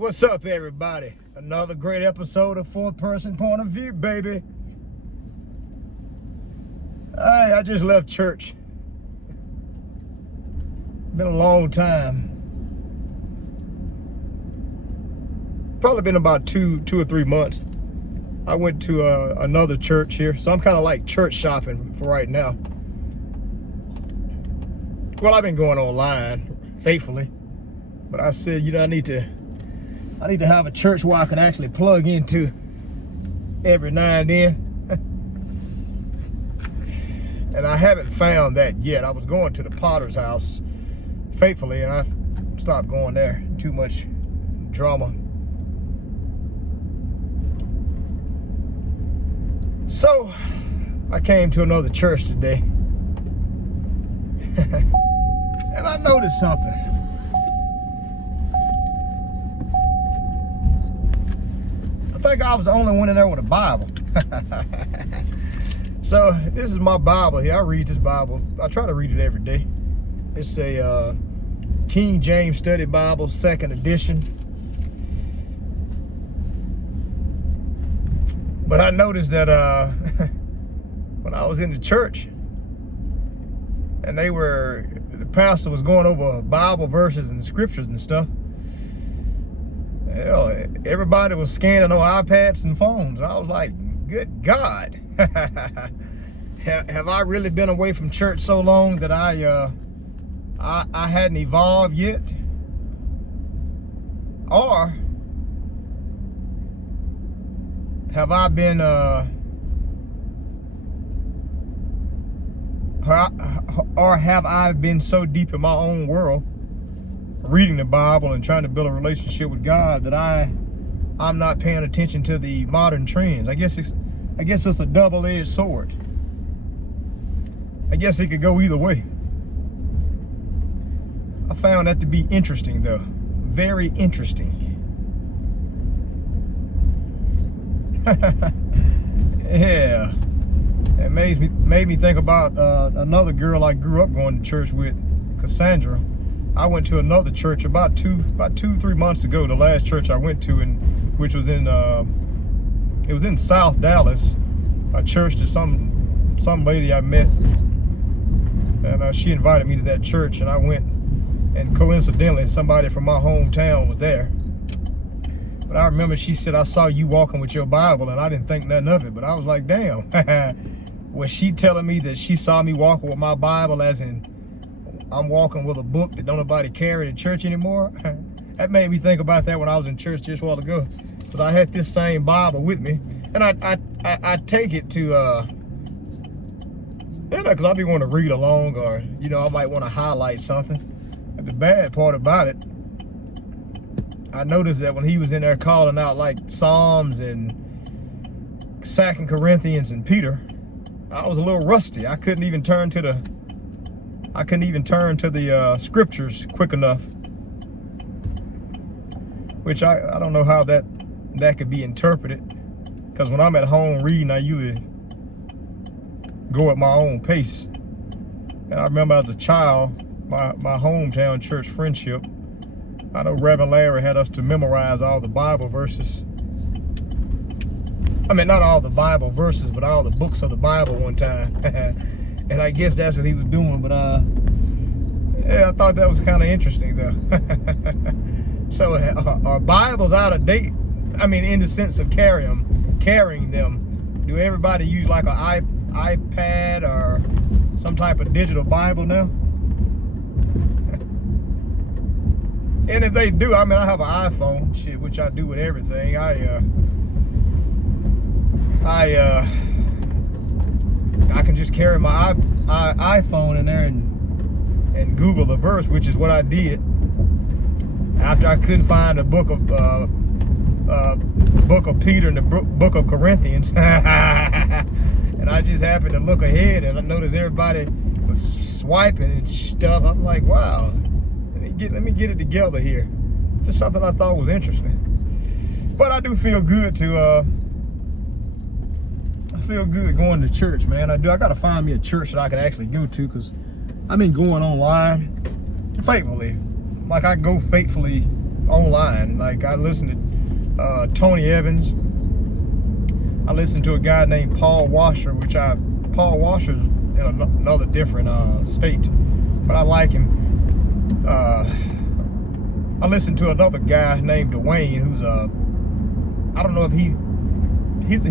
What's up, everybody? Another great episode of Fourth Person Point of View, baby. Hey, I just left church. Been a long time. Probably been about two or 3 months. I went to another church here, so I'm kind of like church shopping for right now. Well, I've been going online faithfully, but I said, I need to have a church where I can actually plug into every now and then. And I haven't found that yet. I was going to the Potter's house faithfully, and I stopped going there. Too much drama. So I came to another church today. And I noticed something. I think I was the only one in there with a Bible. So this is my Bible here. I read this Bible. I try to read it every day. It's a King James Study Bible, 2nd edition. But I noticed that when I was in the church and the pastor was going over Bible verses and scriptures and stuff, hell, everybody was scanning on iPads and phones. And I was like, good God. Have I really been away from church so long that I hadn't evolved yet? Or have I been or have I been so deep in my own world, reading the Bible and trying to build a relationship with God, that I'm not paying attention to the modern trends? I guess it's a double-edged sword. I guess it could go either way. I found that to be interesting, though. Very interesting. Yeah. It made me think about another girl I grew up going to church with, Cassandra. I went to another church about 2-3 months ago. The last church I went to, which was in South Dallas, a church that some lady I met, and she invited me to that church, and I went, and coincidentally somebody from my hometown was there. But I remember she said, I saw you walking with your Bible, and I didn't think nothing of it, but I was like, damn. Was she telling me that she saw me walking with my Bible, as in I'm walking with a book that don't nobody carry to church anymore? That made me think about that when I was in church just a while ago, because I had this same Bible with me, and I take it to because I be wanting to read along, or I might want to highlight something. And the bad part about it, I noticed that when he was in there calling out like Psalms and 2 Corinthians and Peter, I was a little rusty. I couldn't even turn to the scriptures quick enough, which I don't know how that could be interpreted, because when I'm at home reading, I usually go at my own pace. And I remember as a child, my hometown church friendship, I know Reverend Larry had us to memorize all the Bible verses. I mean, not all the Bible verses, but all the books of the Bible one time. And I guess that's what he was doing. But yeah, I thought that was kind of interesting, though. So are Bibles out of date? I mean, in the sense of carrying them. Do everybody use like an iPad or some type of digital Bible now? And if they do, I mean, I have an iPhone, shit, which I do with everything. I can just carry my iPhone in there and Google the verse, which is what I did after I couldn't find the book of Peter and the book of Corinthians. And I just happened to look ahead, and I noticed everybody was swiping and stuff. I'm like, wow. Let me get it together here. Just something I thought was interesting. But I do feel good going to church, man. I gotta find me a church that I can actually go to, because I've been going online faithfully. Like, I go faithfully online. Like I listen to Tony Evans. I listen to a guy named Paul Washer, Paul Washer's in another different state, but I like him. I listen to another guy named Dwayne, who's I don't know if he's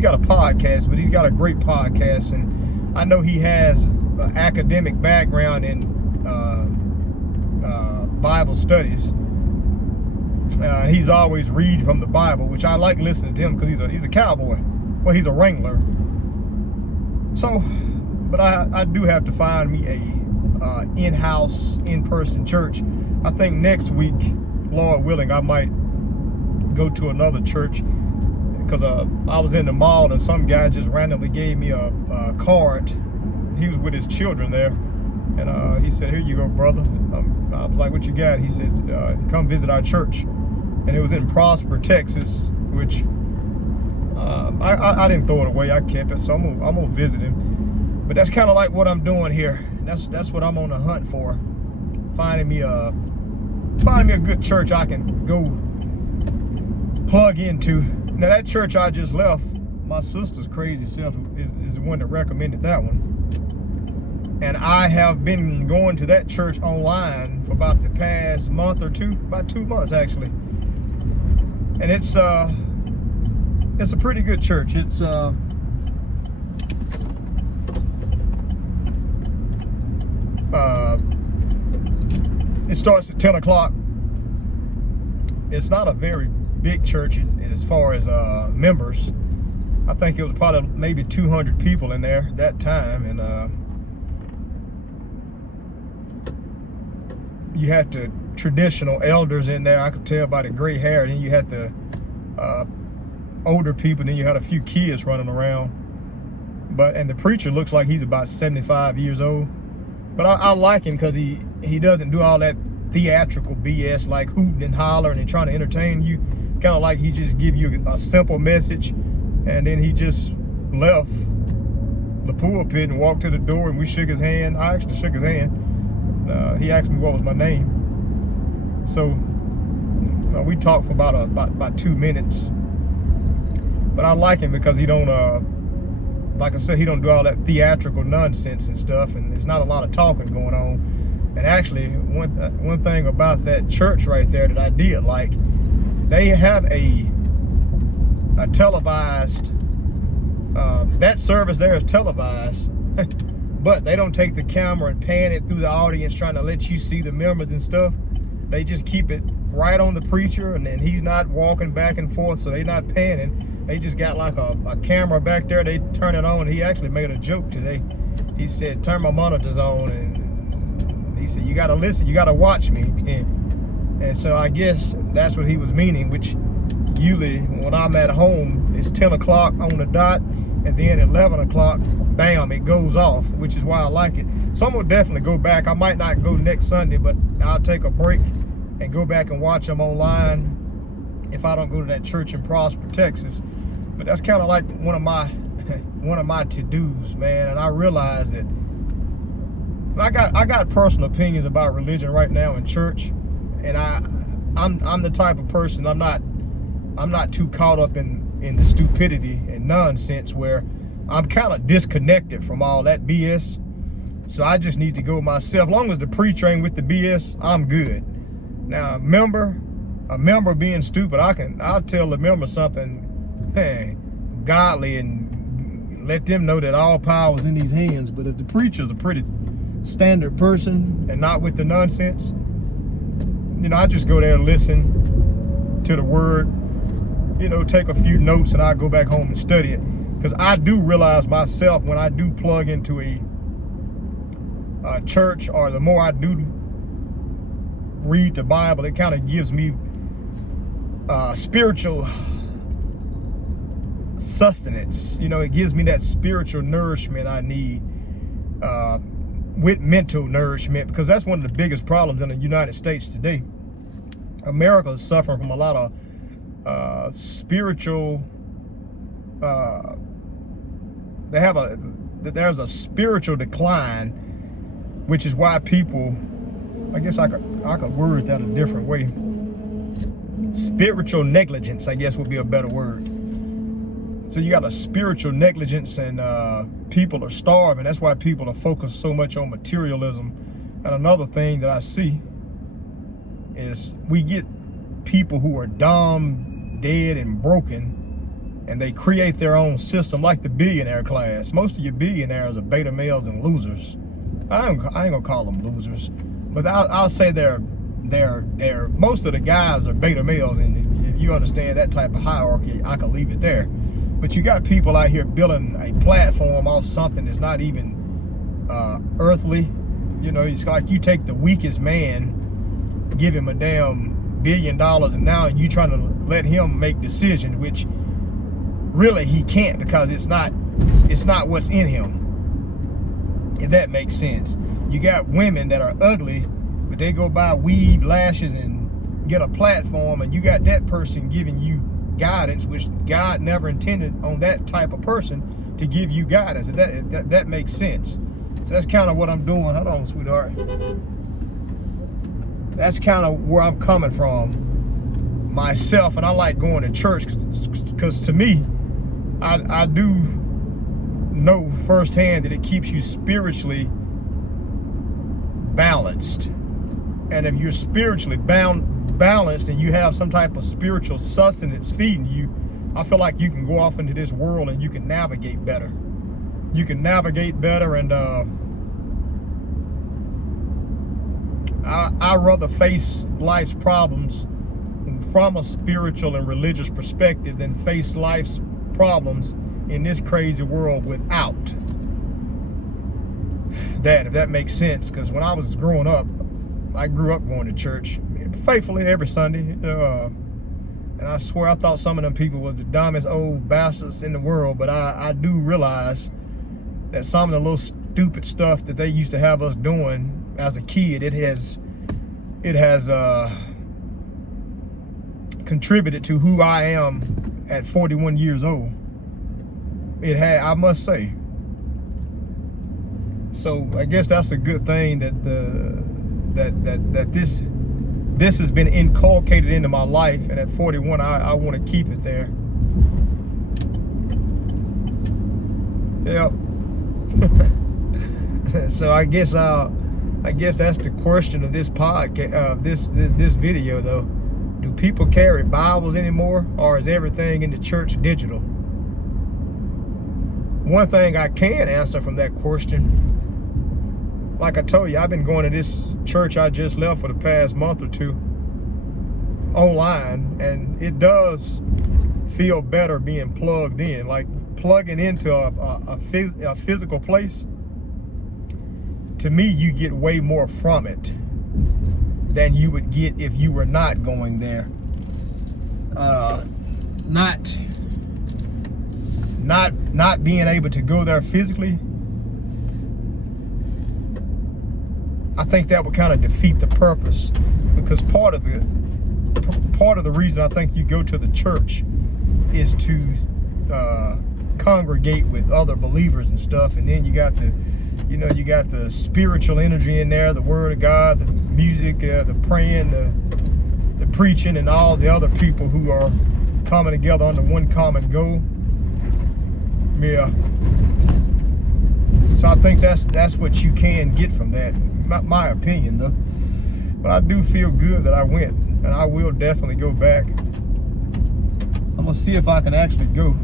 got a podcast, but he's got a great podcast, and I know he has an academic background in Bible studies. He's always reading from the Bible, which I like listening to him because he's a cowboy. Well, he's a wrangler. So, but I do have to find me a in-house, in-person church. I think next week, Lord willing, I might go to another church, because I was in the mall and some guy just randomly gave me a card. He was with his children there, and he said, "Here you go, brother." I was like, "What you got?" He said, "Come visit our church," and it was in Prosper, Texas, which I didn't throw it away. I kept it, so I'm gonna visit him. But that's kind of like what I'm doing here. That's what I'm on the hunt for. Finding me a good church I can go plug into. Now that church I just left, my sister's crazy self is the one that recommended that one. And I have been going to that church online for about the past month or two, about 2 months actually. And it's a pretty good church. It starts at 10 o'clock. It's not a very big church as far as members. I think it was probably maybe 200 people in there that time, and you had the traditional elders in there. I could tell by the gray hair. And then you had the older people, and then you had a few kids running around. And the preacher looks like he's about 75 years old. But I like him because he doesn't do all that theatrical BS like hooting and hollering and trying to entertain you. Kind of like he just give you a simple message, and then he just left the pulpit and walked to the door, and we shook his hand. I actually shook his hand. He asked me what was my name. So we talked for about 2 minutes. But I like him because he don't, like I said, he don't do all that theatrical nonsense and stuff, and there's not a lot of talking going on. And actually, one thing about that church right there that I did like, they have a televised, that service there is televised, but they don't take the camera and pan it through the audience trying to let you see the members and stuff. They just keep it right on the preacher, and then he's not walking back and forth, so they're not panning. They just got like a camera back there. They turn it on. He actually made a joke today. He said, "Turn my monitors on," and he said, "You gotta listen, you gotta watch me." And so I guess that's what he was meaning, which usually when I'm at home, it's 10 o'clock on the dot, and then at 11 o'clock, bam, it goes off, which is why I like it. So I'm gonna definitely go back. I might not go next Sunday, but I'll take a break and go back and watch them online if I don't go to that church in Prosper, Texas. But that's kind of like one of my to-dos, man. And I realize that I got personal opinions about religion right now in church, and I'm the type of person, I'm not too caught up in the stupidity and nonsense where I'm kind of disconnected from all that BS. So I just need to go myself. As long as the preacher ain't with the BS, I'm good. Now, a member being stupid, I'll tell the member something godly and let them know that all power is in these hands. But if the preacher's a pretty standard person and not with the nonsense, I just go there and listen to the word, take a few notes, and I go back home and study it. Because I do realize myself, when I do plug into a church, or the more I do read the Bible, it kind of gives me spiritual sustenance. It gives me that spiritual nourishment I need with mental nourishment, because that's one of the biggest problems in the United States today. America is suffering from a lot of spiritual, there's a spiritual decline, which is why people, I guess I could word that a different way. spiritual negligence, I guess would be a better word. So you got a spiritual negligence, and people are starving. That's why people are focused so much on materialism. And another thing that I see is we get people who are dumb, dead, and broken, and they create their own system, like the billionaire class. Most of your billionaires are beta males and losers. I ain't gonna call them losers, but I'll say they're most of the guys are beta males, and if you understand that type of hierarchy, I can leave it there. But you got people out here building a platform off something that's not even earthly. You know, it's like you take the weakest man, give him a damn $1 billion, and now you trying to let him make decisions, which really he can't, because it's not what's in him, if that makes sense. You got women that are ugly, but they go buy weave, lashes, and get a platform, and you got that person giving you guidance, which God never intended on that type of person to give you guidance. That makes sense. So that's kind of what I'm doing. Hold on, sweetheart. That's kind of where I'm coming from myself, and I like going to church because to me, I do know firsthand that it keeps you spiritually balanced. And if you're spiritually balanced and you have some type of spiritual sustenance feeding you, I feel like you can go off into this world and you can navigate better. You can navigate better, and I rather face life's problems from a spiritual and religious perspective than face life's problems in this crazy world without that, if that makes sense. Because when I was growing up, I grew up going to church faithfully every Sunday, and I swear I thought some of them people was the dumbest old bastards in the world. But I do realize that some of the little stupid stuff that they used to have us doing as a kid, it has contributed to who I am at 41 years old. It had, I must say. So I guess that's a good thing that this has been inculcated into my life, and at 41 I want to keep it there. Yep. So I guess that's the question of this podcast, this video though. Do people carry Bibles anymore, or is everything in the church digital? One thing I can answer from that question, like I told you, I've been going to this church I just left for the past month or two online, and it does feel better being plugged in, like plugging into a physical place. To me, you get way more from it than you would get if you were not going there. Not being able to go there physically, I think that would kind of defeat the purpose, because part of the reason I think you go to the church is to congregate with other believers and stuff, and then you got the spiritual energy in there, the word of God, the music, the praying, the preaching, and all the other people who are coming together under one common goal. Yeah. So I think that's what you can get from that. Not my opinion though. But I do feel good that I went, and I will definitely go back. I'm gonna see if I can actually go.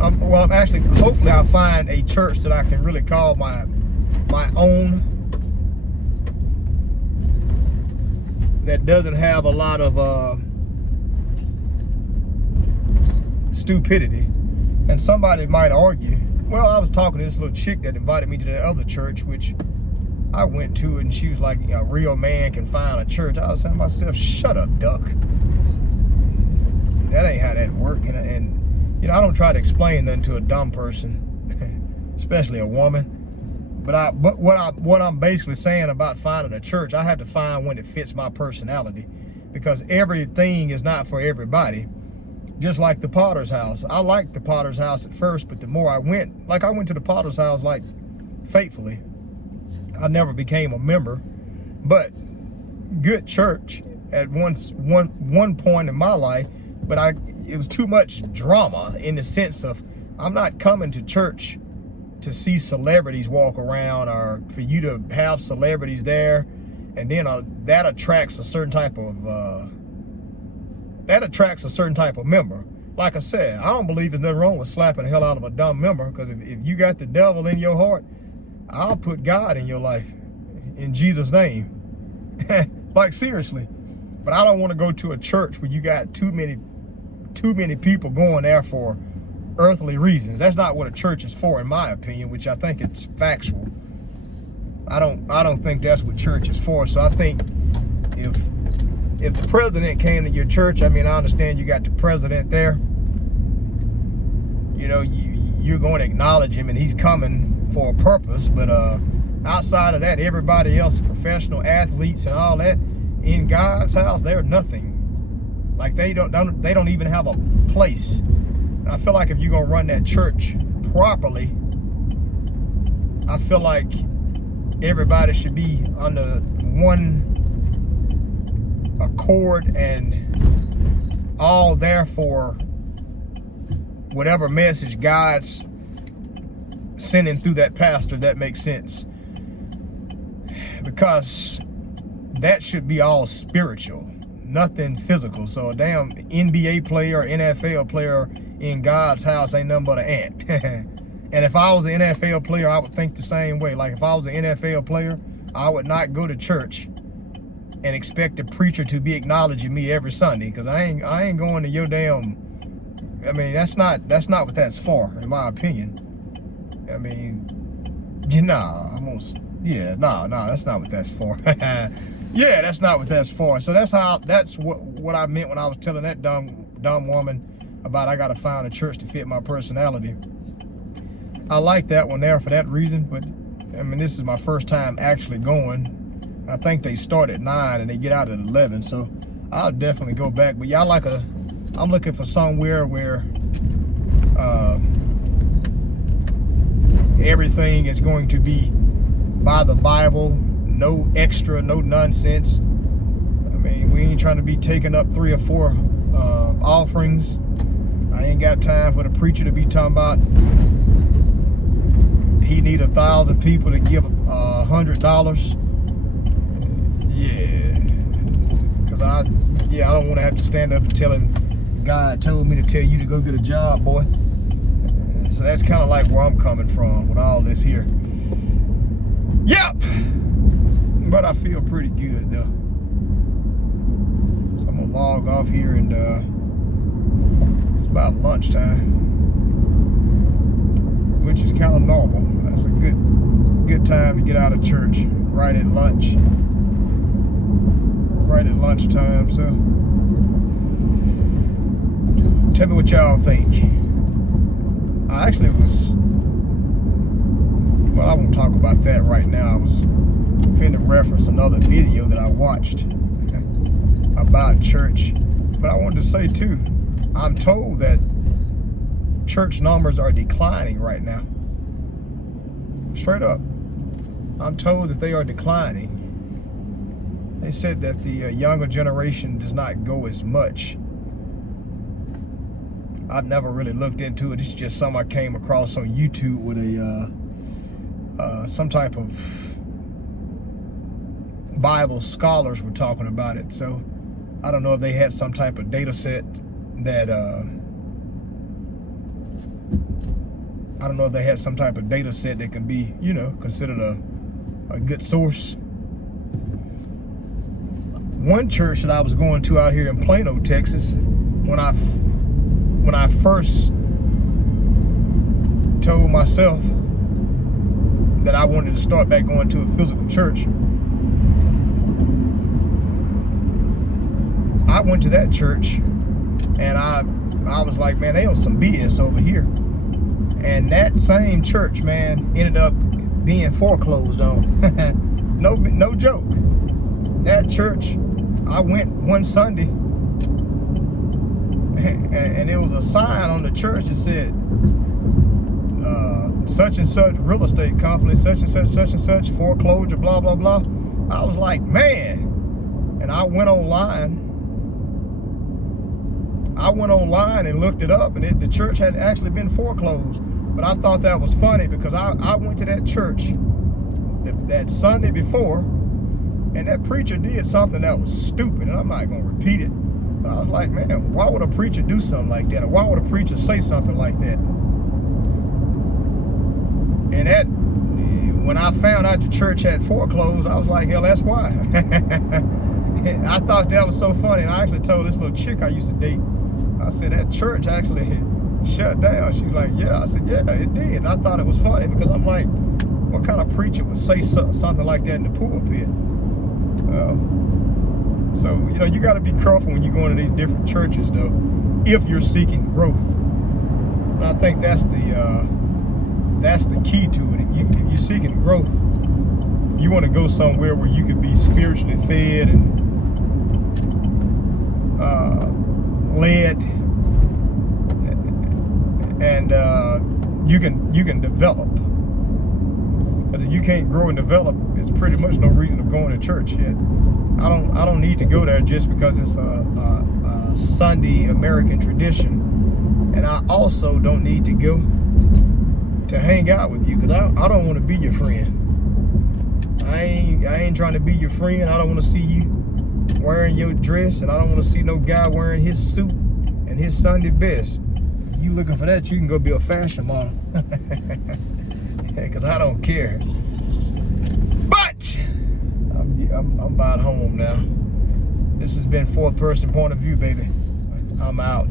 Hopefully I'll find a church that I can really call my own, that doesn't have a lot of stupidity. And somebody might argue, well, I was talking to this little chick that invited me to that other church, which I went to, and she was like, a real man can find a church. I was saying to myself, shut up, duck. That ain't how that works. And I don't try to explain nothing to a dumb person, especially a woman. But what I'm basically saying about finding a church, I have to find one that fits my personality, because everything is not for everybody. Just like the Potter's House. I liked the Potter's House at first, but the more I went to the Potter's House like faithfully. I never became a member, but good church. at one point in my life, but it was too much drama in the sense of I'm not coming to church to see celebrities walk around or for you to have celebrities there, and then that attracts a certain type of member. Like I said, I don't believe there's nothing wrong with slapping the hell out of a dumb member, because if you got the devil in your heart, I'll put God in your life in Jesus' name. Like, seriously. But I don't want to go to a church where you got too many people going there for earthly reasons. That's not what a church is for, in my opinion, which I think it's factual. I don't think that's what church is for. So I think if the president came to your church, I mean, I understand you got the president there. You know, you're going to acknowledge him and he's coming for a purpose. But outside of that, everybody else, professional athletes and all that, in God's house, they're nothing. Like, they don't even have a place. And I feel like if you're gonna run that church properly, I feel like everybody should be under one accord and all there for whatever message God's sending through that pastor. That makes sense, because that should be all spiritual, nothing physical. So a damn NBA player or NFL player in God's house ain't nothing but an ant. And if I was an NFL player, I would think the same way. Like, if I was an NFL player, I would not go to church and expect the preacher to be acknowledging me every Sunday, because I ain't going to your damn. I mean, that's not what that's for, in my opinion. I mean, that's not what that's for. Yeah, that's not what that's for. So that's what I meant when I was telling that dumb woman about I gotta find a church to fit my personality. I like that one there for that reason, but I mean, this is my first time actually going. I think they start at 9 and they get out at 11, so I'll definitely go back. But yeah, I'm looking for somewhere where everything is going to be by the Bible, no extra, no nonsense. I mean, we ain't trying to be taking up 3 or 4 offerings. I ain't got time for the preacher to be talking about he need 1,000 people to give $100. Yeah, because I don't want to have to stand up and tell him God told me to tell you to go get a job, boy. So that's kind of like where I'm coming from with all this here. Yep. But I feel pretty good though. So I'm gonna log off here, and it's about lunchtime, which is kind of normal. That's a good time to get out of church, right at lunch. Right at lunchtime. So tell me what y'all think. I actually was, well, I won't talk about that right now. I was finna reference another video that I watched about church. But I wanted to say too, I'm told that church numbers are declining right now. Straight up. I'm told that they are declining. They said that the younger generation does not go as much. I've never really looked into it. It's just something I came across on YouTube with some type of Bible scholars were talking about it. So I don't know if they had some type of data set that that can be, considered a good source. One church that I was going to out here in Plano, Texas, when I first told myself that I wanted to start back going to a physical church, I went to that church and I was like, man, they on some BS over here. And that same church, man, ended up being foreclosed on. No joke. That church, I went one Sunday, and there was a sign on the church that said, such and such real estate company, such and such, foreclosure, blah, blah, blah. I was like, man, And I went online and looked it up, and the church had actually been foreclosed. But I thought that was funny because I went to that church that Sunday before, and that preacher did something that was stupid, and I'm not going to repeat it. But I was like, man, why would a preacher do something like that? Or why would a preacher say something like that? And when I found out the church had foreclosed, I was like, hell, that's why. I thought that was so funny. And I actually told this little chick I used to date, I said, that church actually shut down. She was like, yeah. I said, yeah, it did. And I thought it was funny because I'm like, what kind of preacher would say something like that in the pulpit? So, you know, you got to be careful when you go into these different churches, though, if you're seeking growth. And I think that's the key to it. If you're seeking growth, you want to go somewhere where you could be spiritually fed and led, and you can develop. Because if you can't grow and develop, it's pretty much no reason of going to church yet. I don't need to go there just because it's a Sunday American tradition, and I also don't need to go to hang out with you because I don't want to be your friend. I ain't trying to be your friend. I don't want to see you wearing your dress, and I don't want to see no guy wearing his suit and his Sunday best. If you looking for that, you can go be a fashion model. Because I don't care. But I'm about home now. This has been fourth person point of view, baby. I'm out.